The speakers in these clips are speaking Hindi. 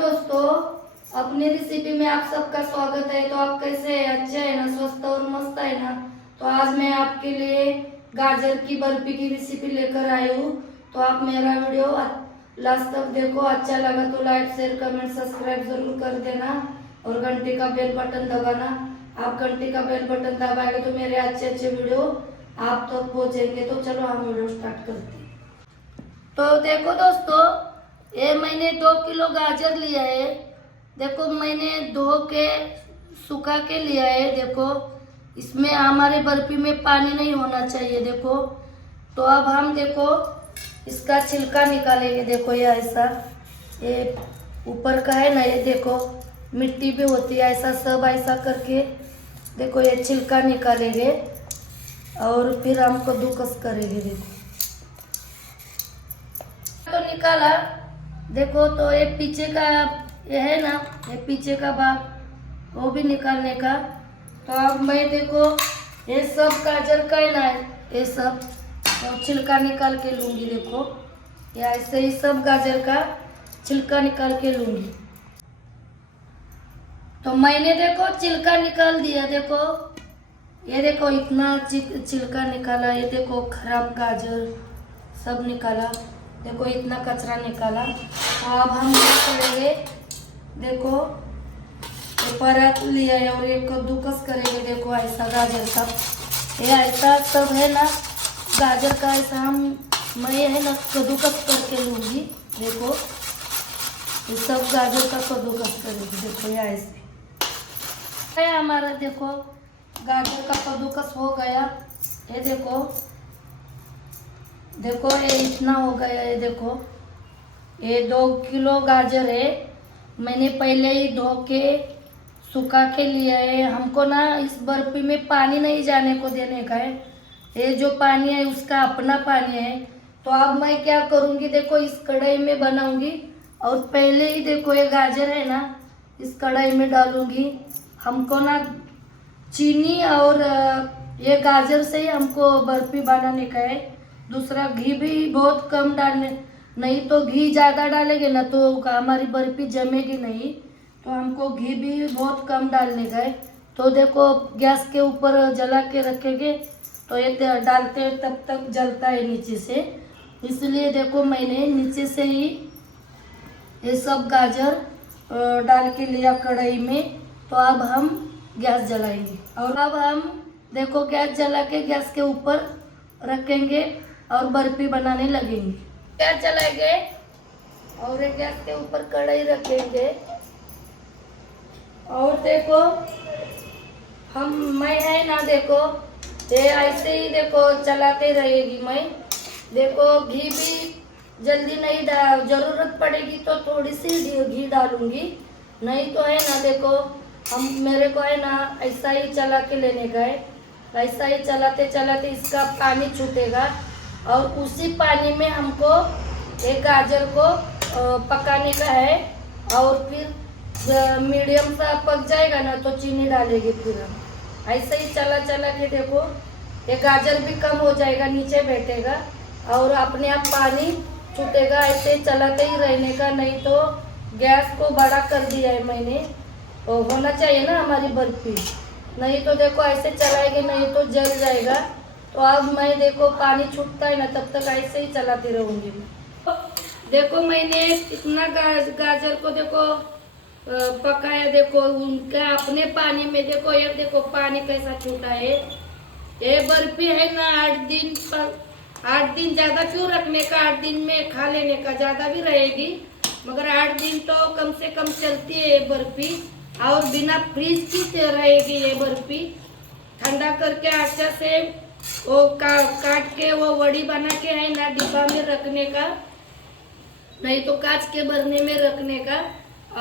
दोस्तों, अपनी रेसिपी में आप सबका स्वागत है। तो आप कैसे हैं? अच्छे हैं ना? स्वस्थ और मस्त है ना? तो आज मैं आपके लिए गाजर की बर्फी की रेसिपी लेकर आई हूँ। तो आप मेरा वीडियो लास्ट तक देखो। अच्छा लगा तो लाइक शेयर कमेंट सब्सक्राइब जरूर कर देना और घंटे का बेल बटन दबाना। आप घंटे का बेल बटन दबाएंगे तो मेरे अच्छे अच्छे वीडियो आप तक पहुँचेंगे। तो चलो हम वीडियो स्टार्ट करते हैं। तो देखो दोस्तों, ये मैंने 2 किलो गाजर लिया है। देखो मैंने धो के सुखा के लिया है। देखो इसमें हमारे बर्फी में पानी नहीं होना चाहिए। देखो तो अब हम देखो इसका छिलका निकालेंगे। देखो ये ऐसा, ये ऊपर का है ना, ये देखो मिट्टी भी होती है। ऐसा सब ऐसा करके देखो ये छिलका निकालेंगे और फिर हम कद्दूकस करेंगे। देखो तो निकाला। देखो तो ये पीछे का ये है ना, ये पीछे का भाग वो भी निकालने का। तो अब मैं देखो ये सब गाजर का है ना, ये सब तो छिलका निकाल के लूँगी। देखो ये ऐसे ही सब गाजर का छिलका निकाल के लूँगी। तो मैंने देखो छिलका निकाल दिया। देखो ये देखो इतना छिलका निकाला। ये देखो खराब गाजर सब निकाला। देखो इतना कचरा निकाला। तो अब हम क्या करेंगे, देखो ये परत लिया है और ये कद्दूकस करेंगे। देखो ऐसा गाजर का ये ऐसा सब है ना, गाजर का ऐसा मैं है ना कद्दूकस करके लूँगी। देखो ये सब गाजर का कद्दूकस करेंगे। देखो ये ऐसे है हमारा। देखो गाजर का कद्दूकस हो गया। ये देखो देखो ये इतना हो गया है। देखो ये 2 किलो गाजर है। मैंने पहले ही धो के सुखा के लिया है। हमको ना इस बर्फी में पानी नहीं जाने को देने का है। ये जो पानी है उसका अपना पानी है। तो अब मैं क्या करूँगी, देखो इस कढ़ाई में बनाऊँगी और पहले ही देखो ये गाजर है ना इस कढ़ाई में डालूँगी। हमको ना चीनी और ये गाजर से ही हमको बर्फी बनाने का है। दूसरा घी भी बहुत कम डालने, नहीं तो घी ज़्यादा डालेंगे ना तो हमारी बर्फी जमेगी नहीं। तो हमको घी भी बहुत कम डालने का है। तो देखो गैस के ऊपर जला के रखेंगे तो ये डालते हैं तब तक जलता है नीचे से। इसलिए देखो मैंने नीचे से ही ये सब गाजर डाल के लिया कढ़ाई में। तो अब हम गैस जलाएंगे और अब हम देखो गैस जला के गैस के ऊपर रखेंगे और बर्फी बनाने लगेंगे। गैस जलाएंगे और गैस के ऊपर कढ़ाई रखेंगे और देखो मैं है ना, देखो ये ऐसे ही देखो चलाते रहेगी मैं। देखो घी भी जल्दी नहीं जरूरत पड़ेगी तो थोड़ी सी घी डालूंगी, नहीं तो है ना देखो मेरे को है ना ऐसा ही चला के लेने का है। ऐसा ही चलाते चलाते इसका पानी छूटेगा और उसी पानी में हमको एक गाजर को पकाने का है। और फिर मीडियम सा पक जाएगा ना तो चीनी डालेंगे। फिर हम ऐसे ही चला चला के देखो ये गाजर भी कम हो जाएगा, नीचे बैठेगा और अपने आप पानी छूटेगा। ऐसे चलाते ही रहने का, नहीं तो गैस को बड़ा कर दिया है मैंने। तो होना चाहिए ना हमारी बर्फी, नहीं तो देखो ऐसे चलाएंगे नहीं तो जल जाएगा। तो अब मैं देखो पानी छूटता है ना तब तक ऐसे ही चलाती रहूँगी। देखो मैंने इतना गाजर को देखो पकाया। देखो उनका अपने पानी में देखो ये देखो पानी कैसा छूटा है। ये बर्फी है ना 8 दिन ज़्यादा क्यों रखने का, 8 दिन में खा लेने का। ज़्यादा भी रहेगी मगर 8 दिन तो कम से कम चलती है ये बर्फी। और बिना फ्रीज की रहेगी ये बर्फी। ठंडा करके अच्छा से वो काट के वो वड़ी बना के है ना डिब्बा में रखने का, नहीं तो कांच के बरने में रखने का।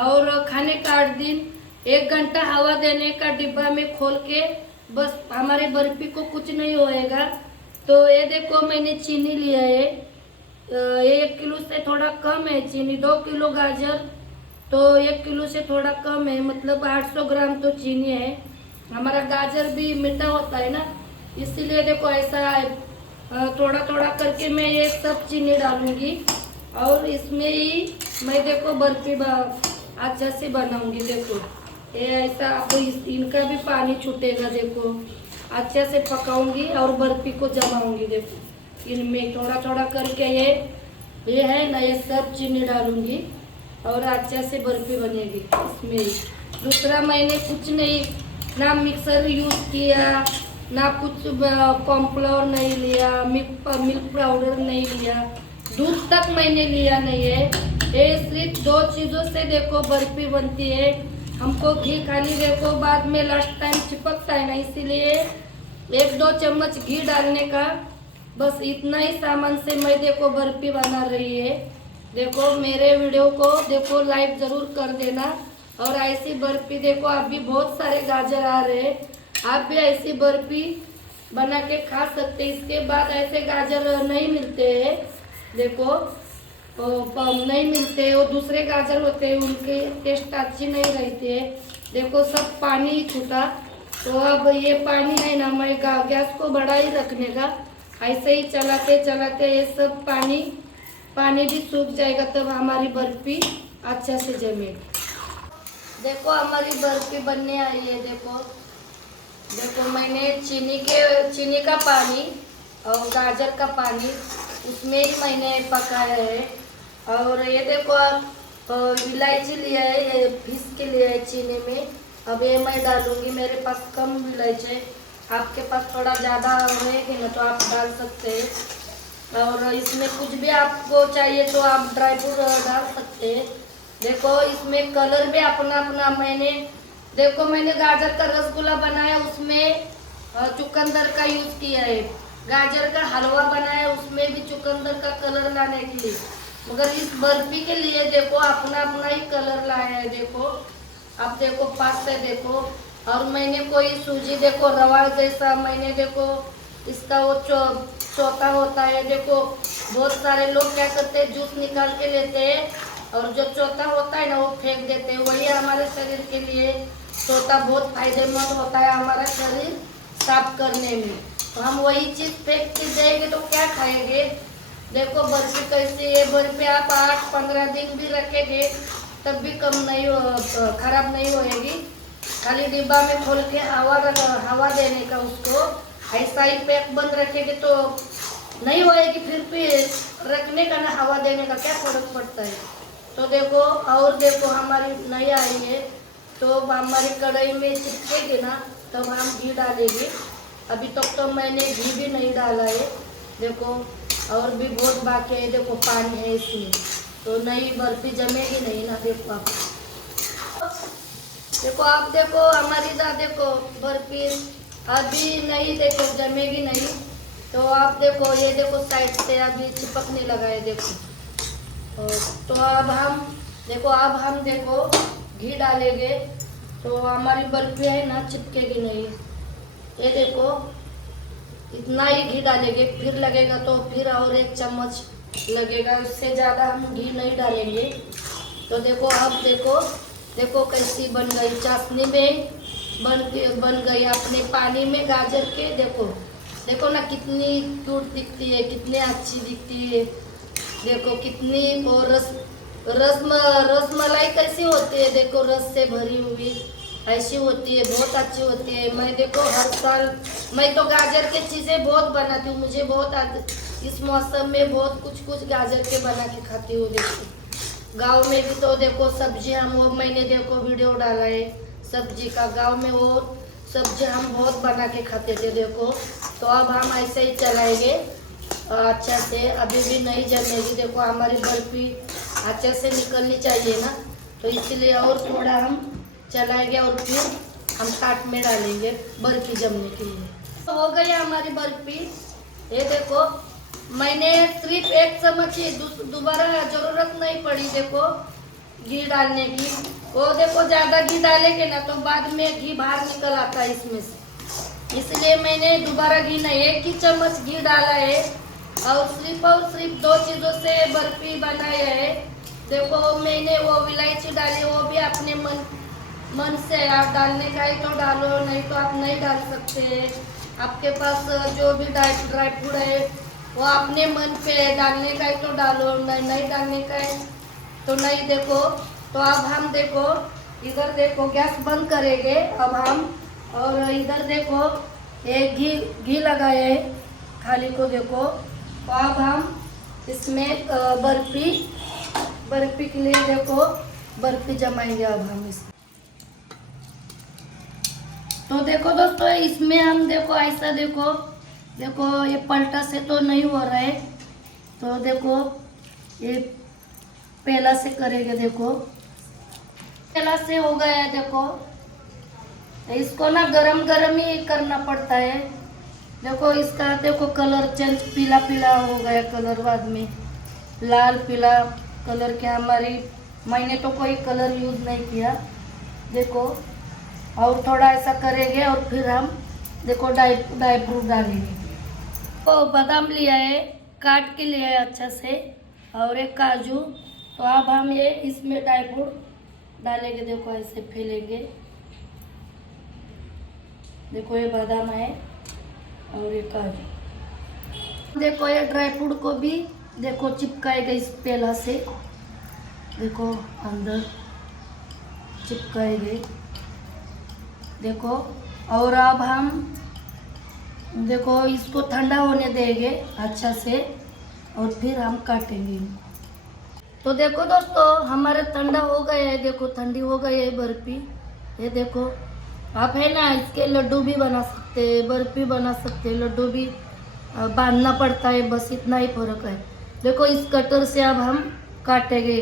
और खाने का 8 दिन 1 घंटा हवा देने का डिब्बा में खोल के, बस हमारे बर्फी को कुछ नहीं होएगा। तो ये देखो मैंने चीनी लिया है 1 किलो से थोड़ा कम है चीनी। 2 किलो गाजर तो 1 किलो से थोड़ा कम है, मतलब 800 ग्राम तो चीनी है। हमारा गाजर भी मीठा होता है ना, इसीलिए देखो ऐसा थोड़ा थोड़ा करके मैं ये सब चीनी डालूंगी और इसमें ही मैं देखो बर्फी अच्छा से बनाऊंगी। देखो ये ऐसा आपको इनका भी पानी छूटेगा। देखो अच्छे से पकाऊंगी और बर्फी को जमाऊंगी। देखो इनमें थोड़ा थोड़ा करके ये है ना, ये सब चीनी डालूंगी और अच्छे से बर्फी बनेगी इसमें। दूसरा मैंने कुछ नहीं, ना मिक्सर यूज किया, ना कुछ कॉर्नफ्लोर नहीं लिया, मिल्क पाउडर नहीं लिया, दूध तक मैंने लिया नहीं है। ये सिर्फ दो चीज़ों से देखो बर्फी बनती है। हमको घी खाली देखो बाद में लास्ट टाइम चिपकता है ना, इसीलिए 1-2 चम्मच घी डालने का, बस इतना ही सामान से मैं देखो बर्फी बना रही है। देखो मेरे वीडियो को देखो लाइक जरूर कर देना। और ऐसी बर्फी देखो अभी बहुत सारे गाजर आ रहे हैं, आप भी ऐसी बर्फी बना के खा सकते हैं। इसके बाद ऐसे गाजर नहीं मिलते हैं, देखो नहीं मिलते, वो दूसरे गाजर होते हैं, उनके टेस्ट अच्छी नहीं रहती है। देखो सब पानी ही छूटा, तो अब ये पानी है ना, मैं गैस को बढ़ा ही रखने का, ऐसे ही चलाते चलाते ये सब पानी भी सूख जाएगा, तब हमारी बर्फी अच्छा से जमेगी। देखो हमारी बर्फी बनने आई है। देखो मैंने चीनी का पानी और गाजर का पानी उसमें ही मैंने पकाया है। और ये देखो आप इलायची लिया है, ये पीस के लिए है चीनी में। अब ये मैं डालूंगी, मेरे पास कम इलायची है, आपके पास थोड़ा ज़्यादा रहेगी ना तो आप डाल सकते हैं। और इसमें कुछ भी आपको चाहिए तो आप ड्राई फ्रूट डाल सकते हैं। देखो इसमें कलर भी अपना अपना, मैंने गाजर का रसगुल्ला बनाया, उसमें चुकंदर का यूज किया है। गाजर का हलवा बनाया, उसमें भी चुकंदर का कलर लाने के लिए। मगर इस बर्फी के लिए देखो अपना अपना ही कलर लाया है। देखो आप देखो पास से देखो। और मैंने कोई सूजी देखो रवा जैसा, मैंने देखो इसका वो चौथा होता है। देखो बहुत सारे लोग क्या करते हैं, जूस निकाल के लेते हैं और जो चौथा होता है ना वो फेंक देते हैं। वही हमारे शरीर के लिए चौथा बहुत फायदेमंद होता है हमारा शरीर साफ करने में। तो हम वही चीज़ फेंक के देंगे तो क्या खाएंगे। देखो बर्फी कैसी है, बर्फी आप 8-15 दिन भी रखेंगे तब भी कम नहीं खराब नहीं होएगी। खाली डिब्बा में खोल के हवा देने का, उसको ऐसा ही पैक बंद रखेंगे तो नहीं होएगी, फिर भी रखने का ना हवा देने का क्या फर्क पड़ता है। तो देखो और देखो हमारी नहीं आई है, तो हमारी कढ़ाई में चिपकेगी ना तब हम घी डालेंगे। अभी तक तो मैंने घी भी नहीं डाला है। देखो और भी बहुत बाकी है, देखो पानी है इसमें, तो नहीं बर्फी जमेगी नहीं ना। देखो आप देखो हमारी देखो बर्फी अभी नहीं देखो जमेगी नहीं। तो आप देखो ये देखो साइड से अभी चिपकने लगा है। देखो तो अब हम देखो घी डालेंगे तो हमारी बर्फी है ना चिपकेगी नहीं। ये देखो इतना ही घी डालेंगे, फिर लगेगा तो फिर और 1 चम्मच लगेगा, उससे ज़्यादा हम घी नहीं डालेंगे। तो देखो अब देखो कैसी बन गई, चाशनी में बन गई अपने पानी में गाजर के। देखो ना कितनी क्यूट दिखती है, कितनी अच्छी दिखती है। देखो कितनी और रसमलाई कैसी होती है, देखो रस से भरी हुई ऐसी होती है, बहुत अच्छी होती है। मैं देखो हर साल मैं तो गाजर की चीज़ें बहुत बनाती हूँ, मुझे बहुत इस मौसम में बहुत कुछ गाजर के बना के खाती हूँ। देखो गांव में भी तो देखो सब्जी वो मैंने देखो वीडियो डाला है सब्जी का, गांव में वो सब्जी हम बहुत बना के खाते थे। देखो तो अब हम ऐसे ही चलाएंगे अच्छा से, अभी भी नहीं जमेगी। देखो हमारी बर्फी अच्छे से निकलनी चाहिए ना, तो इसलिए और थोड़ा हम चलाएंगे और फिर हम काट में डालेंगे बर्फी जमने के लिए। तो हो गई हमारी बर्फी। ये देखो मैंने सिर्फ 1 चम्मच ही, दोबारा जरूरत नहीं पड़ी देखो घी डालने की। वो देखो ज़्यादा घी डालेंगे ना तो बाद में घी बाहर निकल आता है इसमें से, इसलिए मैंने दोबारा घी नहीं 1 ही चम्मच घी डाला है। और सिर्फ 2 चीज़ों से बर्फी बनाया है। देखो मैंने वो इलायची डाली, वो भी अपने मन से आप डालने का ही तो डालो, नहीं तो आप नहीं डाल सकते। आपके पास जो भी ड्राई फ्रूट है वो अपने मन पे डालने का ही तो डालो, नहीं डालने का है तो नहीं। देखो तो अब हम देखो इधर देखो गैस बंद करेंगे अब हम। और इधर देखो एक घी लगाए है थाली को देखो। तो अब हम इसमें बर्फी के लिए देखो बर्फी जमाएंगे अब हम इसमें। तो देखो दोस्तों इसमें हम देखो ऐसा देखो ये पलटा से तो नहीं हो रहा है। तो देखो ये पहला से करेंगे देखो पहला से हो गया है देखो। इसको ना गरम गरम ही करना पड़ता है। देखो इसका देखो कलर चेंज पीला पीला हो गया कलर बाद में लाल पीला कलर क्या मैंने तो कोई कलर यूज नहीं किया देखो। और थोड़ा ऐसा करेंगे और फिर हम देखो ड्राई फ्रूट डालेंगे। तो बादाम लिया है काट के लिया है अच्छा से और एक काजू। तो अब हम ये इसमें ड्राई फ्रूट डालेंगे देखो ऐसे फैलेंगे। देखो ये बादाम है और ये काजू। देखो ये ड्राई फ्रूट को भी देखो चिपकाएगा इस पेला से देखो अंदर चिपकाएंगे देखो। और अब हम देखो इसको ठंडा होने देंगे अच्छा से और फिर हम काटेंगे। तो देखो दोस्तों हमारे ठंडा हो गया है देखो ठंडी हो गई है बर्फी। ये देखो आप है ना इसके लड्डू भी बना सकते हैं बर्फी बना सकते हैं लड्डू भी बांधना पड़ता है बस इतना ही फर्क है। देखो इस कटर से अब हम काटेंगे।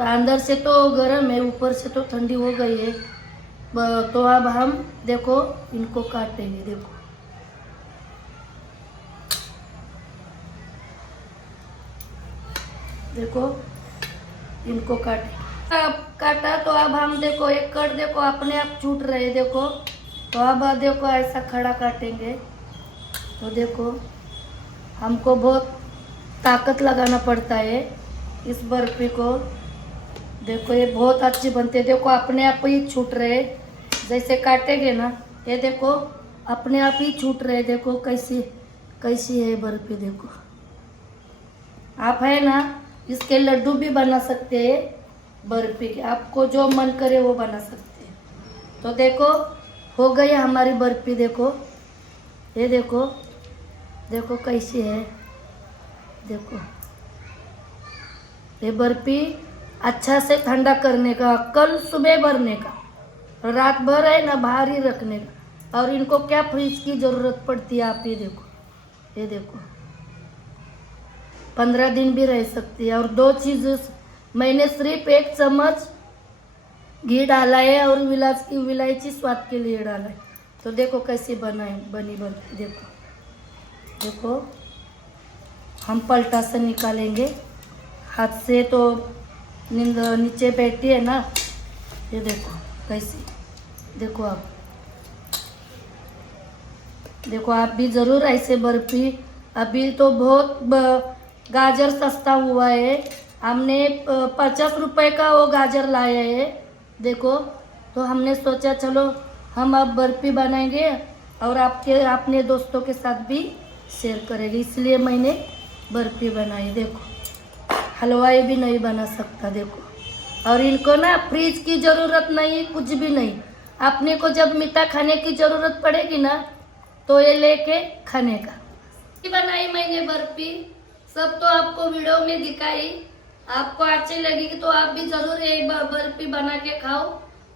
अंदर से तो गर्म है ऊपर से तो ठंडी हो गई है। तो अब हम देखो इनको काटेंगे देखो। देखो इनको काटा तो अब हम देखो एक कट देखो अपने आप छूट रहे देखो। तो अब देखो ऐसा खड़ा काटेंगे। तो देखो हमको बहुत ताकत लगाना पड़ता है इस बर्फी को। देखो ये बहुत अच्छी बनती है देखो अपने आप ही छूट रहे जैसे काटेंगे ना ये देखो अपने आप ही छूट रहे देखो कैसी है बर्फी देखो। आप है ना इसके लड्डू भी बना सकते हैं बर्फी के आपको जो मन करे वो बना सकते हैं। तो देखो हो गई हमारी बर्फी देखो ये देखो कैसी है देखो। ये बर्फी अच्छा से ठंडा करने का कल सुबह भरने का रात भर है ना बाहर ही रखने का। और इनको क्या फ्रिज की ज़रूरत पड़ती है आप ये देखो 15 दिन भी रह सकती है। और दो चीज़ मैंने सिर्फ 1 चम्मच घी डाला है और इलायची स्वाद के लिए डाला है। तो देखो कैसी बनी बर्फी देखो हम पलटा से निकालेंगे हाथ से तो नीचे बैठी है ना। ये देखो कैसी देखो आप भी ज़रूर ऐसे बर्फी। अभी तो बहुत गाजर सस्ता हुआ है हमने 50 रुपए का वो गाजर लाया है देखो। तो हमने सोचा चलो हम अब बर्फी बनाएंगे और अपने दोस्तों के साथ भी शेयर करेंगे इसलिए मैंने बर्फी बनाई देखो। हलवाई भी नहीं बना सकता देखो। और इनको ना फ्रिज की ज़रूरत नहीं कुछ भी नहीं। अपने को जब मीठा खाने की ज़रूरत पड़ेगी ना तो ये लेके खाने का। बनाई मैंने बर्फी सब तो आपको वीडियो में दिखाई। आपको अच्छी लगेगी तो आप भी जरूर एक बर्फी बना के खाओ।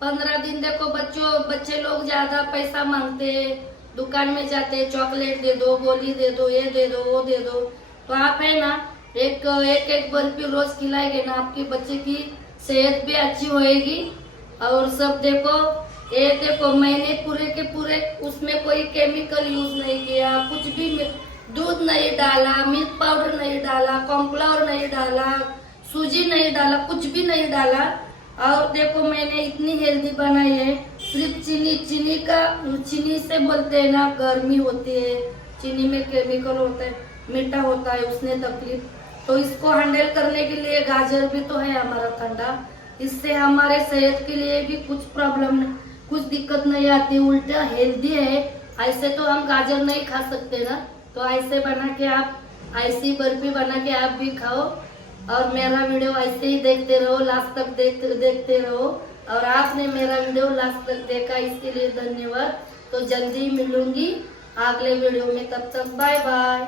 15 दिन देखो बच्चे लोग ज़्यादा पैसा मांगते हैं दुकान में जाते हैं चॉकलेट दे दो गोली दे दो ये दे दो वो दे दो। तो आप है ना एक बर्फी रोज खिलाएंगे ना आपके बच्चे की सेहत भी अच्छी होएगी। और सब देखो ये देखो मैंने पूरे के पूरे उसमें कोई केमिकल यूज नहीं किया कुछ भी दूध नहीं डाला मिल्क पाउडर नहीं डाला कॉर्नफ्लावर नहीं डाला सूजी नहीं डाला कुछ भी नहीं डाला। और देखो मैंने इतनी हेल्दी बनाई है सिर्फ चीनी से बोलते हैं ना गर्मी होती है चीनी में केमिकल होता है मीठा होता है उसने तकलीफ। तो इसको हैंडल करने के लिए गाजर भी तो है हमारा ठंडा इससे हमारे सेहत के लिए भी कुछ प्रॉब्लम नहीं कुछ दिक्कत नहीं आती उल्टा हेल्दी है। ऐसे तो हम गाजर नहीं खा सकते ना तो ऐसे बना के आप ऐसी बर्फी बना के आप भी खाओ और मेरा वीडियो ऐसे ही देखते रहो, लास्ट तक देखते रहो। और आपने मेरा वीडियो लास्ट तक देखा, इसके लिए धन्यवाद। तो जल्दी मिलूंगी अगले वीडियो में, तब तक बाय बाय।